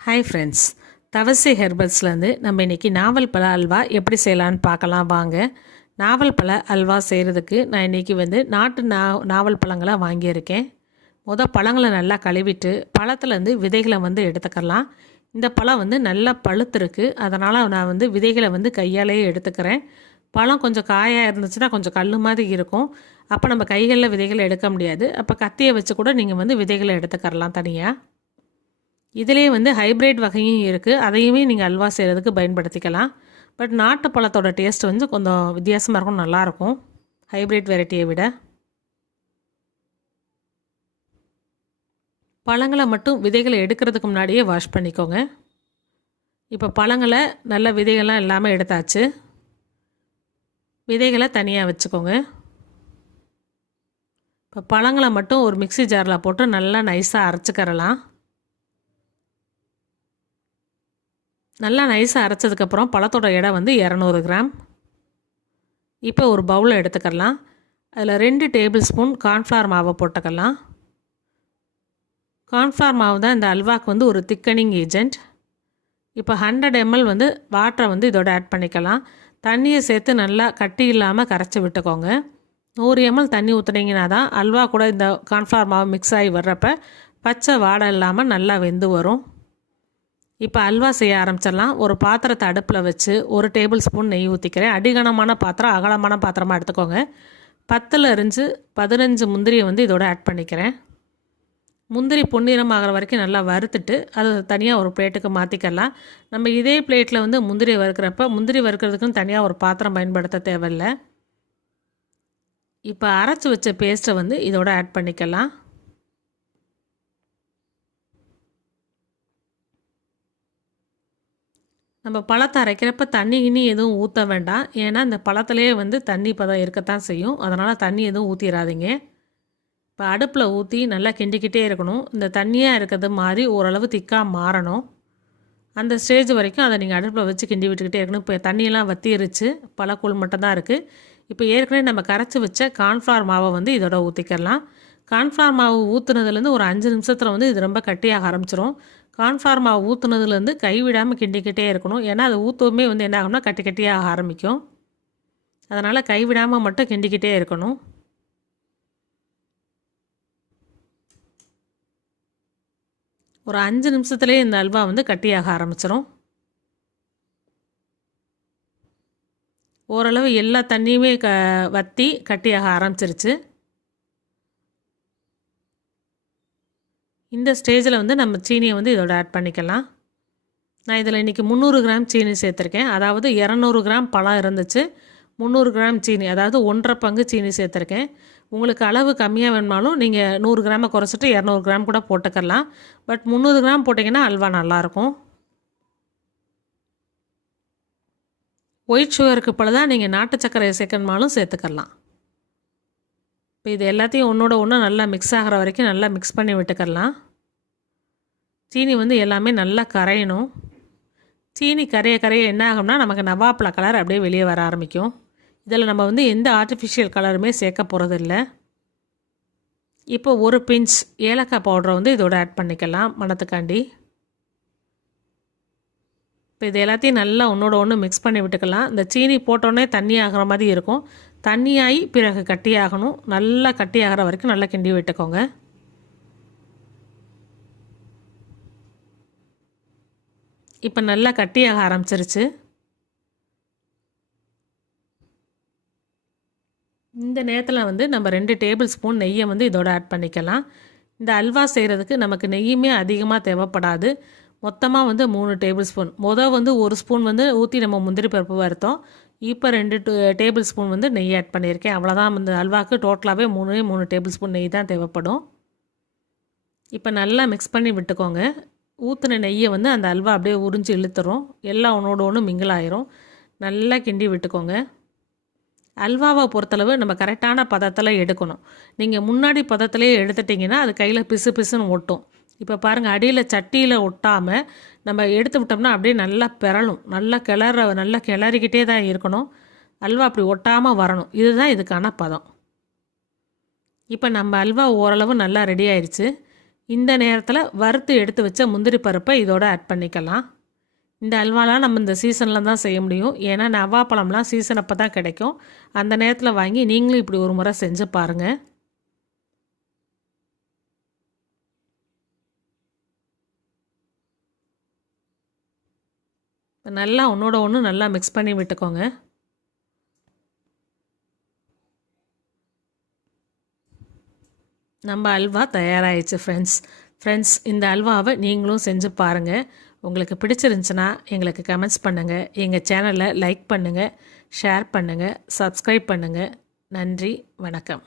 Hi friends தவசி ஹெர்பல்ஸ்லேருந்து நம்ம இன்றைக்கி நாவல் பழ அல்வா எப்படி செய்யலான்னு பார்க்கலாம் வாங்க. நாவல் பழ அல்வா செய்கிறதுக்கு நான் இன்றைக்கி வந்து நாட்டு நா நாவல் பழங்களாக வாங்கியிருக்கேன். முத பழங்களை நல்லா கழுவிட்டு பழத்துலேருந்து விதைகளை வந்து எடுத்துக்கலாம் இந்த பழம் வந்து நல்லா பழுத்திருக்கு. அதனால் நான் வந்து விதைகளை வந்து கையாலேயே எடுத்துக்கிறேன். பழம் கொஞ்சம் காயாக இருந்துச்சுன்னா கொஞ்சம் கல் மாதிரி இருக்கும். அப்போ நம்ம கைகளில் விதைகளை எடுக்க முடியாது. அப்போ கத்தியை வச்சு கூட நீங்கள் வந்து விதைகளை எடுத்துக்கரலாம் தனியாக இதிலேயே வந்து ஹைப்ரிட் வகையும் இருக்குது அதையுமே நீங்கள் அல்வா செய்கிறதுக்கு பயன்படுத்திக்கலாம். பட் நாட்டு பழத்தோட டேஸ்ட் வந்து கொஞ்சம் வித்தியாசமாக இருக்கும் நல்லாயிருக்கும் ஹைப்ரிட் வெரைட்டியை விட. பழங்களை மட்டும் விதைகளை எடுக்கிறதுக்கு முன்னாடியே வாஷ் பண்ணிக்கோங்க. இப்போ பழங்களை நல்ல விதைகள்லாம் எல்லாமே எடுத்தாச்சு. விதைகளை தனியாக வச்சுக்கோங்க. இப்போ பழங்களை மட்டும் ஒரு மிக்சி ஜாரில் போட்டு நல்லா நைஸாக அரைச்சிக்கரலாம் நல்லா நைஸாக அரைச்சதுக்கப்புறம் பழத்தோட எடை வந்து இரநூறு கிராம். இப்போ ஒரு பவுலில் எடுத்துக்கலாம் அதில் ரெண்டு டேபிள் ஸ்பூன் கார்ன்ஃப்ளவர் மாவை போட்டுக்கலாம் கார்ன்ஃப்ளவர் மாவு தான் இந்த அல்வாக்கு வந்து ஒரு திக்கனிங் ஏஜெண்ட் இப்போ ஹண்ட்ரட் எம்எல் வந்து வாட்டரை வந்து இதோட ஆட் பண்ணிக்கலாம். தண்ணியை சேர்த்து நல்லா கட்டி இல்லாமல் கரைச்சி விட்டுக்கோங்க. நூறு எம்எல் தண்ணி ஊற்றுனீங்கன்னா தான் அல்வா கூட இந்த கார்ன்ஃப்ளவர் மாவு மிக்ஸ் ஆகி வர்றப்ப பச்சை வாடை இல்லாமல் நல்லா வெந்து வரும். இப்போ அல்வா செய்ய ஆரம்பிச்சிடலாம். ஒரு பாத்திரத்தை அடுப்பில் வச்சு ஒரு டேபிள் ஸ்பூன் நெய் ஊற்றிக்கிறேன் அடிகனமான பாத்திரம் அகலமான பாத்திரமாக எடுத்துக்கோங்க. பத்தில் இருந்து பதினஞ்சு முந்திரியை வந்து இதோட ஆட் பண்ணிக்கிறேன். முந்திரி பொன்னிறம் ஆகிற வரைக்கும் நல்லா வறுத்துட்டு அதை தனியாக ஒரு பிளேட்டுக்கு மாற்றிக்கலாம் நம்ம இதே பிளேட்டில் வந்து முந்திரி வறுக்கிறப்ப முந்திரி வறுக்கிறதுக்குன்னு தனியாக ஒரு பாத்திரம் பயன்படுத்த தேவையில்லை. இப்போ அரைச்சி வச்ச பேஸ்ட்டை வந்து இதோட ஆட் பண்ணிக்கலாம். நம்ம பழத்தை அரைக்கிறப்ப தண்ணி கிண்ணி எதுவும் ஊற்ற வேண்டாம். ஏன்னா இந்த பழத்துலேயே வந்து தண்ணி பதம் இருக்கத்தான் செய்யும். அதனால் தண்ணி எதுவும் ஊற்றிடாதீங்க இப்போ அடுப்பில் ஊற்றி நல்லா கிண்டிக்கிட்டே இருக்கணும். இந்த தண்ணியாக இருக்கிறது மாதிரி ஓரளவு திக்காக மாறணும். அந்த ஸ்டேஜ் வரைக்கும் அதை நீங்கள் அடுப்பில் வச்சு கிண்டி விட்டுக்கிட்டே இருக்கணும். இப்போ தண்ணியெல்லாம் வத்திருச்சு. பழக்கூழ் மட்டும்தான் இருக்குது இப்போ ஏற்கனவே நம்ம கரைச்சி வச்ச கார்ன்ஃப்ளவர் மாவை வந்து இதோட ஊற்றிக்கலாம் கார்ன்ஃப்ளவர் மாவு ஊற்றுனதுலேருந்து ஒரு அஞ்சு நிமிஷத்தில் வந்து இது ரொம்ப கட்டியாக ஆரம்பிச்சிரும். கார்ன்ஃப்ளவர் ஊற்றுனதுலேருந்து கைவிடாமல் கிண்டிக்கிட்டே இருக்கணும். ஏன்னா அது ஊற்றவுமே வந்து என்ன ஆகும்னா கட்டி கட்டியாக ஆரம்பிக்கும். அதனால் கைவிடாமல் மட்டும் கிண்டிக்கிட்டே இருக்கணும். ஒரு அஞ்சு நிமிஷத்துலேயே இந்த அல்வா வந்து கட்டியாக ஆரம்பிச்சிடும் ஓரளவு எல்லா தண்ணியுமே க வற்றி கட்டியாக ஆரம்பிச்சிருச்சு. இந்த ஸ்டேஜில் வந்து நம்ம சீனியை வந்து இதோட ஆட் பண்ணிக்கலாம். நான் இதில் இன்றைக்கி முந்நூறு கிராம் சீனி சேர்த்துருக்கேன். அதாவது இரநூறு கிராம் பழம் இருந்துச்சு. முந்நூறு கிராம் சீனி அதாவது ஒன்றரை பங்கு சீனி சேர்த்துருக்கேன். உங்களுக்கு அளவு கம்மியாக வேணுமாலும் நீங்கள் நூறு கிராமை குறைச்சிட்டு இரநூறு கிராம் கூட போட்டுக்கலாம் பட் முந்நூறு கிராம் போட்டிங்கன்னா அல்வா நல்லாயிருக்கும். ஒயிட் சுகருக்கு போல நீங்கள் நாட்டு சர்க்கரை சேர்க்கணுமாலும் சேர்த்துக்கலாம் இப்போ இது எல்லாத்தையும் ஒன்றோட ஒன்று நல்லா மிக்ஸ் ஆகிற வரைக்கும் நல்லா மிக்ஸ் பண்ணி விட்டுக்கலாம் சீனி வந்து எல்லாமே நல்லா கரையணும். சீனி கரைய கரைய என்ன ஆகும்னா நமக்கு நவாப்பழ கலர் அப்படியே வெளியே வர ஆரம்பிக்கும். இதில் நம்ம வந்து எந்த ஆர்டிஃபிஷியல் கலருமே சேர்க்க போகிறதில்ல இப்போ ஒரு பிஞ்ச் ஏலக்காய் பவுடரை வந்து இதோட ஆட் பண்ணிக்கலாம் மணத்துக்காண்டி. இப்போ இது எல்லாத்தையும் நல்லா ஒன்றோட ஒன்று மிக்ஸ் பண்ணி விட்டுக்கலாம். இந்த சீனி போட்டோன்னே தண்ணி ஆகிற மாதிரி இருக்கும். தண்ணியாகி பிறகு கட்டியாகணும். நல்லா கட்டி வரைக்கும் நல்லா கிண்டி விட்டுக்கோங்க. இப்போ நல்லா கட்டியாக ஆரம்பிச்சிருச்சு. இந்த நேரத்தில் வந்து நம்ம ரெண்டு டேபிள் ஸ்பூன் நெய்யை வந்து இதோட ஆட் பண்ணிக்கலாம். இந்த அல்வா செய்கிறதுக்கு நமக்கு நெய்யுமே அதிகமாக தேவைப்படாது. மொத்தமாக வந்து மூணு டேபிள் ஸ்பூன். மொதல் வந்து ஒரு ஸ்பூன் வந்து ஊற்றி நம்ம முந்திரி பருப்பு வறுத்தோம். இப்போ ரெண்டு டேபிள் ஸ்பூன் வந்து நெய் ஆட் பண்ணியிருக்கேன் அவ்வளோதான் இந்த அல்வாவுக்கு டோட்டலாகவே மூணு மூணு டேபிள் ஸ்பூன் நெய் தான் தேவைப்படும். இப்போ நல்லா மிக்ஸ் பண்ணி விட்டுக்கோங்க. ஊற்றின நெய்யை வந்து அந்த அல்வா அப்படியே உறிஞ்சி இழுத்துரும். எல்லாம் ஒன்றோட ஒன்று மிங்கிள் ஆயிரும். நல்லா கிண்டி விட்டுக்கோங்க. அல்வாவை பொறுத்தளவு நம்ம கரெக்டான பதத்தில் எடுக்கணும். நீங்கள் முன்னாடி பதத்திலே எடுத்துட்டிங்கன்னா அது கையில் பிசு பிசுன்னு ஒட்டும். இப்போ பாருங்கள் அடியில் சட்டியில் ஒட்டாமல் நம்ம எடுத்து விட்டோம்னா அப்படியே நல்லா பிறலும். நல்லா கிளற நல்லா கிளறிக்கிட்டே தான் இருக்கணும். அல்வா அப்படி ஒட்டாமல் வரணும். இதுதான் இதுக்கான பதம். இப்போ நம்ம அல்வா ஓரளவு நல்லா ரெடி ஆயிடுச்சு இந்த நேரத்தில் வறுத்து எடுத்து வச்ச முந்திரி பருப்பை இதோடு ஆட் பண்ணிக்கலாம். இந்த அல்வாலாம் நம்ம இந்த சீசனில் தான் செய்ய முடியும். ஏன்னா நவாப்பழம்லாம் சீசன் அப்போ தான் கிடைக்கும். அந்த நேரத்தில் வாங்கி நீங்களும் இப்படி ஒரு முறை செஞ்சு பாருங்கள் நல்லா ஒன்றோட ஒன்று நல்லா மிக்ஸ் பண்ணி விட்டுக்கோங்க. நம்ம அல்வா தயாராகிடுச்சு ஃப்ரெண்ட்ஸ் ஃப்ரெண்ட்ஸ் இந்த அல்வாவை நீங்களும் செஞ்சு பாருங்கள் உங்களுக்கு பிடிச்சிருந்துச்சுன்னா எங்களுக்கு கமெண்ட்ஸ் பண்ணுங்கள் எங்கள் சேனலை லைக் பண்ணுங்கள் ஷேர் பண்ணுங்கள் சப்ஸ்கிரைப் பண்ணுங்கள் நன்றி வணக்கம்.